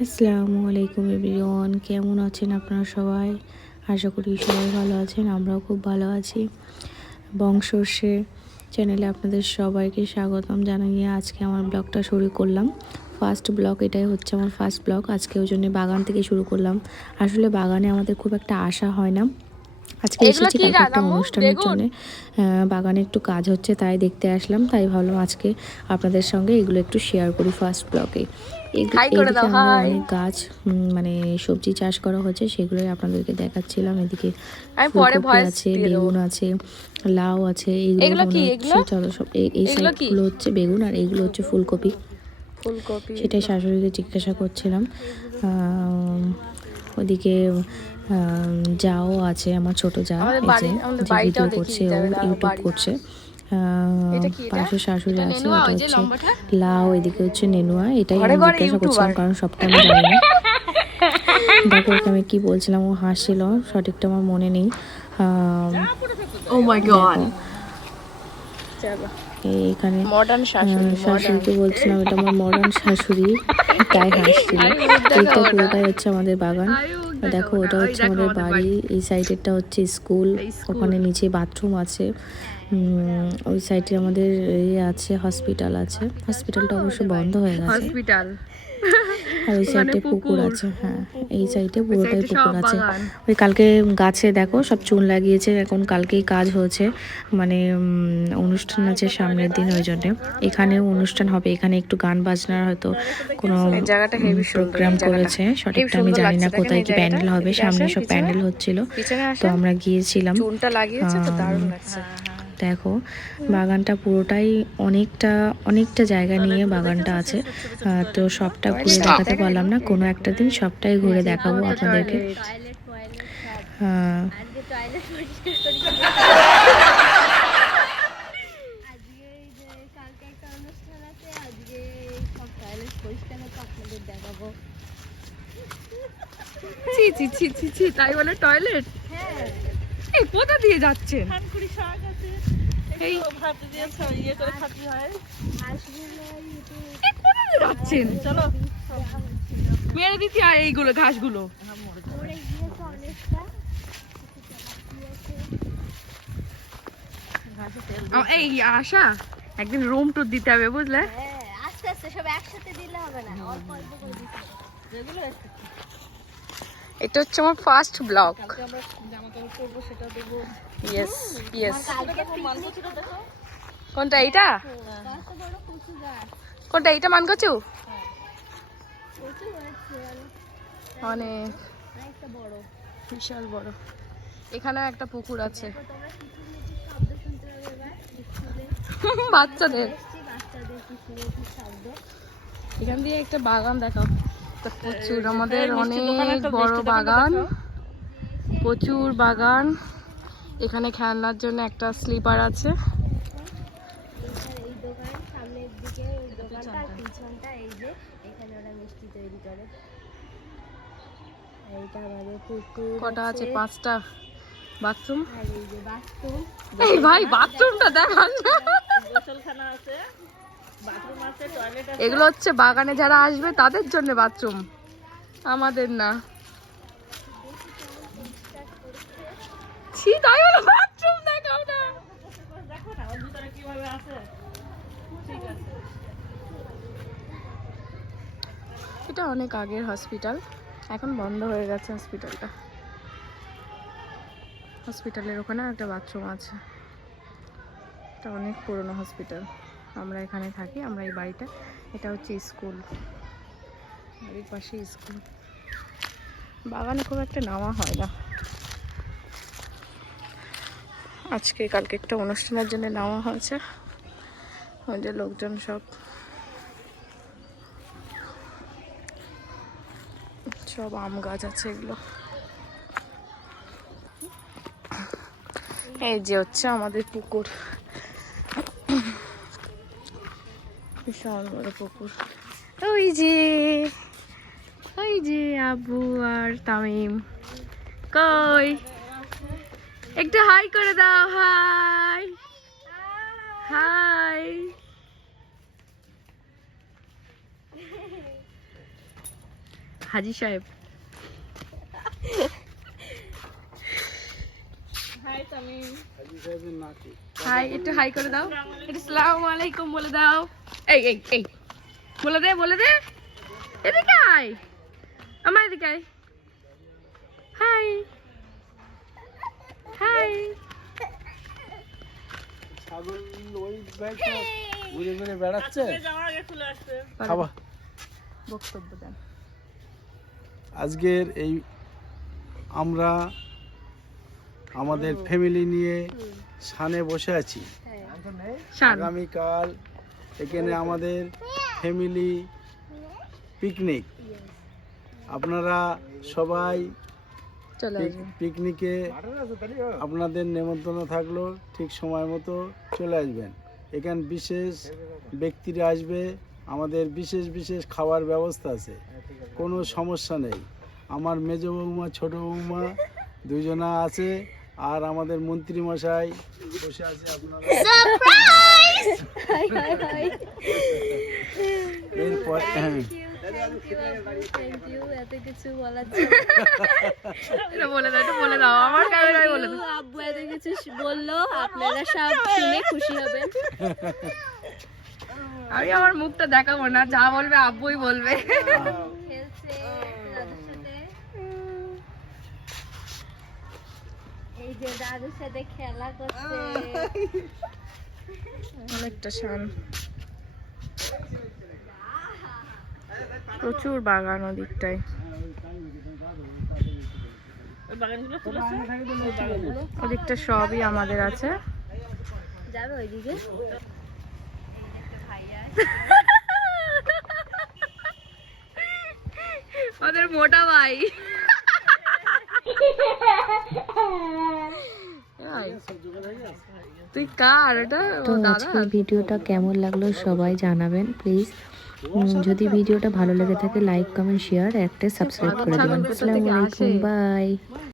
আসসালামু আলাইকুম এভরিওয়ান, কেমন আছেন আপনারা সবাই? আশা করি সবাই ভালো আছেন, আমরাও খুব ভালো আছি। বংশর্ষে চ্যানেলে আপনাদের সবাইকে স্বাগতম জানিয়ে আজকে আমার ব্লগটা শুরু করলাম। ফার্স্ট ব্লগ, এটাই হচ্ছে আমার ফার্স্ট ব্লগ। আজকে ওই জন্য বাগান থেকে শুরু করলাম। আসলে বাগানে আমাদের খুব একটা আসা হয় না। আজকে এসেছি কালকে একটা অনুষ্ঠানের জন্য, বাগানে একটু কাজ হচ্ছে তাই দেখতে আসলাম। তাই ভাবলাম আজকে আপনাদের সঙ্গে এগুলো একটু শেয়ার করি ফার্স্ট ব্লগে। এদিকে আমাদের অনেক গাছ, মানে সবজি চাষ করা হচ্ছে, সেগুলোই আপনাদেরকে দেখাচ্ছিলাম। এদিকে ফুলকপি আছে, বেগুন আছে, লাউ আছে। এইগুলো মনে হচ্ছে চলো সব এই সাইডগুলো হচ্ছে বেগুন আর এইগুলো হচ্ছে ফুলকপি। সেটাই শাশুড়িকে জিজ্ঞাসা করছিলাম। ওদিকে যাও আছে, আমার ছোট যা, যে ভিডিও করছে, ও ইউটিউব করছে। পাশে শাশুড়ি আছে, ওটা হচ্ছে লাউ, এদিকে হচ্ছে নেনুয়া। এটাই আমি জিজ্ঞাসা করছিলাম কারণ সবটা আমি জানি না। দেখো ওকে আমি কি বলছিলাম, ও হাসছিল, সঠিকটা আমার মনে নেই। এখানে শাশুড়িকে বলছিলাম এটা আমার মডার্ন শাশুড়ি, তাই হাসছিল। এইটা পুরোটাই হচ্ছে আমাদের বাগান। দেখো ওটা হচ্ছে আমাদের বাড়ি, এই সাইডেরটা হচ্ছে স্কুল, ওখানে নিচে বাথরুম আছে। ওই সাইডে আমাদের আছে, হসপিটাল আছে। হসপিটালটা অবশ্য বন্ধ হয়ে গেছে। আর ওই সাইডে পুকুর আছে। হ্যাঁ, এই সাইডে পুরোটাই পুকুর আছে। ওই কালকে গাছে দেখো সব চুন লাগিয়েছে, এখন কালকেই কাজ হয়েছে, মানে অনুষ্ঠান আছে সামনের দিন, ওই জন্যে এখানেও অনুষ্ঠান হবে। এখানে একটু গান বাজনার হয়তো কোনো প্রোগ্রাম করেছে, সঠিকটা আমি জানি না কোথায় কি প্যান্ডেল হবে। সামনে সব প্যান্ডেল হচ্ছিল, তো আমরা গিয়েছিলাম। দেখো বাগানটা পুরোটাই অনেকটা জায়গা নিয়ে বাগানটা আছে। তো সবটা ঘুরে দেখাতে পারলাম না, কোনো একটা দিন সবটাই ঘুরে দেখাবো আপনাদেরকে। তাই বলে টয়লেট? এই কোথা দিয়ে যাচ্ছেন? যাচ্ছেন চলো মেরে দিচ্ছি। আর এইগুলো ঘাসগুলো এই আশা একদিন রুম টুর দিতে হবে, বুঝলে? আস্তে আস্তে সব একসাথে দিলে হবে না, অল্প অল্প করে দিতে হবে। এটা হচ্ছে আমার ফার্স্ট ব্লগ। Yes yes. কোনটা এইটা? কোনটা এইটা? মানকচু অনেক বিশাল বড়। এখানেও একটা পুকুর আছে বাচ্চাদের। এখান দিয়ে একটা বাগান দেখাও। প্রচুর, আমাদের অনেক বড় বাগান, প্রচুর বাগান। এখানে খেলনার জন্য একটা স্লিপার আছে। কটা আছে? 5টা বাথরুম। এই ভাই বাথরুমটা দেখান। এগুলো হচ্ছে বাগানে যারা আসবে তাদের জন্য বাথরুম, আমাদের না। তাই বলে বাথরুম দেখাও না। এটা অনেক আগের হসপিটাল, এখন বন্ধ হয়ে গেছে হসপিটালটা। হসপিটালের ওখানে একটা বাথরুম আছে। এটা অনেক পুরনো হসপিটাল। আমরা এখানে থাকি, আমরা এই বাড়িটা। এটা হচ্ছে স্কুল, বাড়ির পাশে স্কুল। বাগানে খুব একটা নামা হয় না। আজকে কালকে একটা অনুষ্ঠানের জন্য নামা হয়েছে, ওই যে লোকজন সব আম গাছ আছে এগুলো। এই যে হচ্ছে আমাদের পুকুর, বিশাল বড় পুকুর। ওই যে আবু আর তামিম, কই একটু হাই করে দাও। High high. হাজি সাহেব। হাই, একটু হাই করে দাও, একটু আসসালামু আলাইকুম বলে দাও। এই এই এই বলে দে, বলে দে। এদিকে আয়, আমার এদিকে আয়। High high. ছাগল ওই ব্যাগটা ঘুরে ঘুরে বেড়াচ্ছে। খাবা। বক্তব্য দেন। আজকের এই আমরা আমাদের ফ্যামিলি নিয়ে সানে বসে আছি। শান। আগামীকাল এখানে আমাদের ফ্যামিলি পিকনিক। আপনারা সবাই চলে আসবে। পিকনিকে আপনাদের নেমন্তন্ন থাকলো, ঠিক সময় মতো চলে আসবেন। এখানে বিশেষ ব্যক্তিরা আসবে, আমাদের বিশেষ বিশেষ খাবার ব্যবস্থা আছে, কোনো সমস্যা নেই। আমার মেজ বৌমা, ছোট বৌমা দুজনা আছে, আর আমাদের মন্ত্রী মশাই বসে আছে। আপনারা এরপর থ্যাংক ইউ এত কিছু বলার এটা বলে দাও, এটা বলে দাও, আমার ক্যামেরায় বলে দাও। জন্য। আব্বু এত কিছু বললো, আপনারা সব শুনে খুশি হবেন। আমি আমার মুখটা দেখাবো না, যা বলবে আব্বুই বলবে। খেলছে দাদুর সাথে, এই যে দাদুর সাথে খেলা করছে। অনেকটা শান, প্রচুর বাগান ওদিকটায়। ওদিকটা সবই আমাদের আছে। যাবে ওইদিকে। ওদের মোটা ভাই। তুই কার ওটা? তো আজকের ভিডিওটা কেমন লাগলো সবাই জানাবেন প্লিজ। যদি ভিডিওটা ভালো লেগে থাকে লাইক কমেন্ট শেয়ার একটা সাবস্ক্রাইব করে দেবেন। আসসালামু আলাইকুম, বাই।